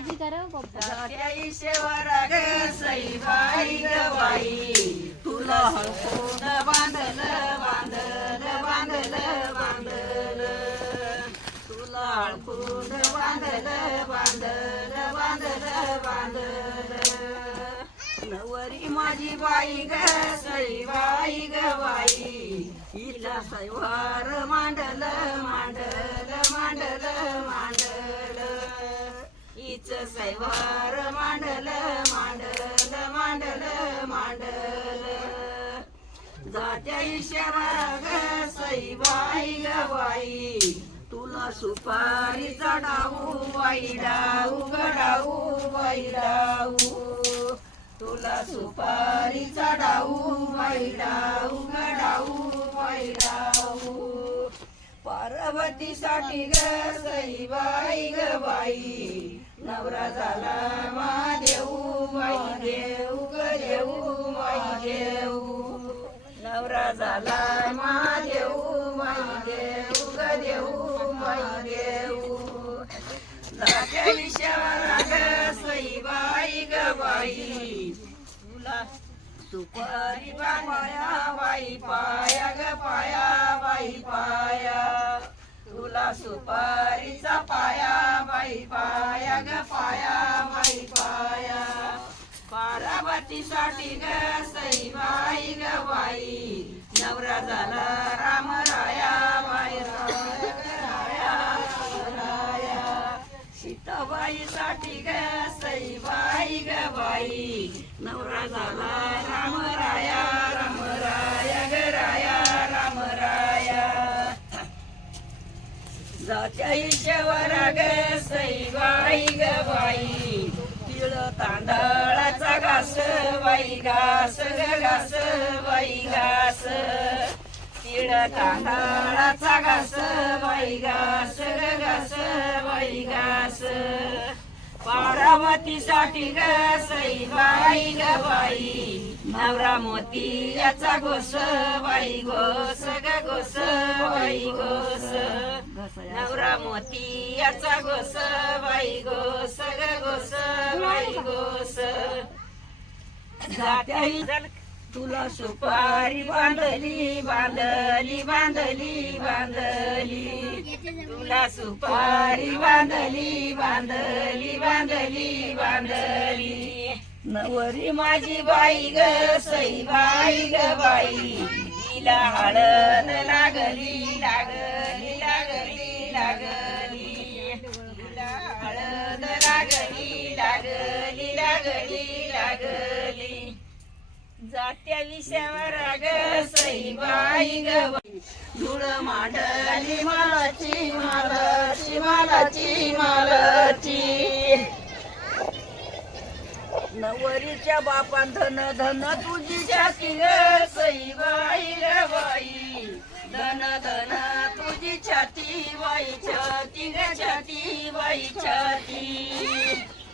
काळजी करा पप्पा तुला तुला नवरी माझी बाई ग सईबाई ग बाई. हिला सैवार मांडल मांड हिच सैवार मांडल मांडल मांडल मांडल. जात्या इशाराग ग सईबाई तुला सुपारी चढाऊ वाईडाऊ गडाऊ वाईडाऊ तुला सुपारी चढाऊ वाईडाऊ गडाऊ वाईडाऊ पार्वतीसाठी ग सईबाई गवाई नवरा झाला महादेऊ माई देऊ ग देऊ माई देऊ. सई विषयाला ग ग बाई. तुला सुपारी पाया बाई पाया ग पाया बाई पाया. तुला सुपारीचा पाया बाई पाया ग पाया बाई पाया पार्वतीसाठी ग सईबाई ग बाई. नवरा झाला राम राया बाई राया ग राया. सीताबाईसाठी ग सईबाई ग बाई. नवरा झाला राम राया राम राया ग राया राम राया. जात्या ईश्वर ग सईबाई ग बाई. तिळ तांदा घास घास ग घास घास तिळ तांदळाचा घास बाई घास ग घास पार्वतीसाठी ग सईबाई ग बाई. याचा घोस बाई घोस ग घोस. बाई घोस बाई ग घोस. तुला सुपारी बांधली बांधली बांधली बांधली. तुला सुपारी बांधली बांधली बांधली बांधली. नवरी माझी बाई ग सई बाई ग बाई. तिला हळद लागली लागली लागली लागली. तिला हळद लागली लागली लागली लागली. जात्या विषयावर राग सई बाई ग बाई. धूळ मांडली मालाची मालाची मालाची मालाची नवरीच्या बापान धन धन तुझी छाती ग सई बाई ग बाई धन धन तुझी छाती बाई छाती ग छाती बाई छाती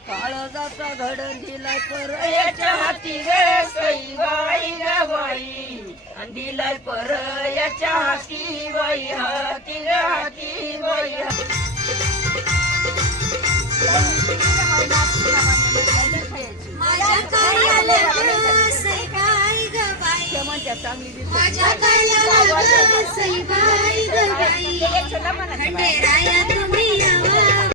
काळजाचा घड दिलाय पर याच्या हाती ग सई बाई ग बाई. आणि दिलाय पर याच्या हाती बाई हाती ग हाती बाई. माझ्या कार्याला ग सईबाई ग बाई. चांगली माझ्या कार्याला ग सईबाई ग बाई. खंडेराया तुम्ही